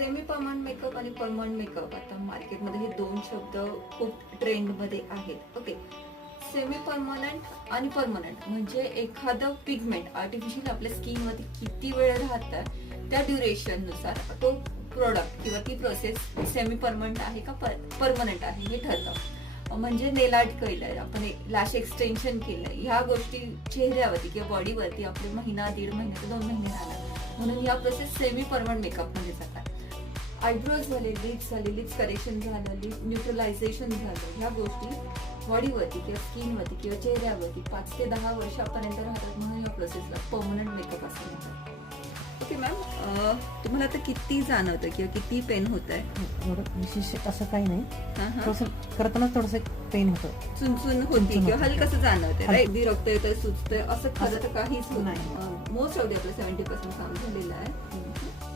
Semi permanent makeup आणि permanent makeup, आता मार्केटमध्ये हे दोन शब्द खूप ट्रेंडमध्ये आहेत. ओके, सेमी परमनंट आणि परमनंट म्हणजे एखादं पिगमेंट आर्टिफिशियल आपल्या स्किनवरती किती वेळ राहतं त्या ड्युरेशन नुसार तो प्रोडक्ट किंवा ती प्रोसेस सेमी परमनंट आहे का परमनंट आहे हे ठरतं. म्हणजे नेल आर्ट केलंय आपण, लॅश एक्सटेन्शन केलंय, ह्या गोष्टी चेहऱ्यावरती किंवा बॉडीवरती आपले महिना, 1.5 महिने ते 2 महिने राहणार, म्हणून या प्रोसेस सेमी परमनंट मेकअप मध्ये जातात. आयब्रोज झाले, लिप्स झाले, लिप्स करेक्शन झालं, लिप न्यूट्रलायझेशन झालं, ह्या गोष्टी बॉडीवरती किंवा स्किनवरती किंवा चेहऱ्यावरती 5 ते 10 वर्षापर्यंत राहतात, म्हणून या प्रोसेसला परमनंट मेकअप असं म्हणतात. ओके मॅम, तुम्हाला आता किती जाणवतं किंवा किती पेन होत आहे? एवढं विशेष असं काही नाही, थोडंसं करताना थोडंसं पेन होतं, चुनचुन होती किंवा हलकसं जाणवते, अगदी रक्त येतं, सुचतंय, असं खरं तर काहीच होत नाही. नाही. मोस्ट ऑफ आपलं 70% काम झालेलं आहे.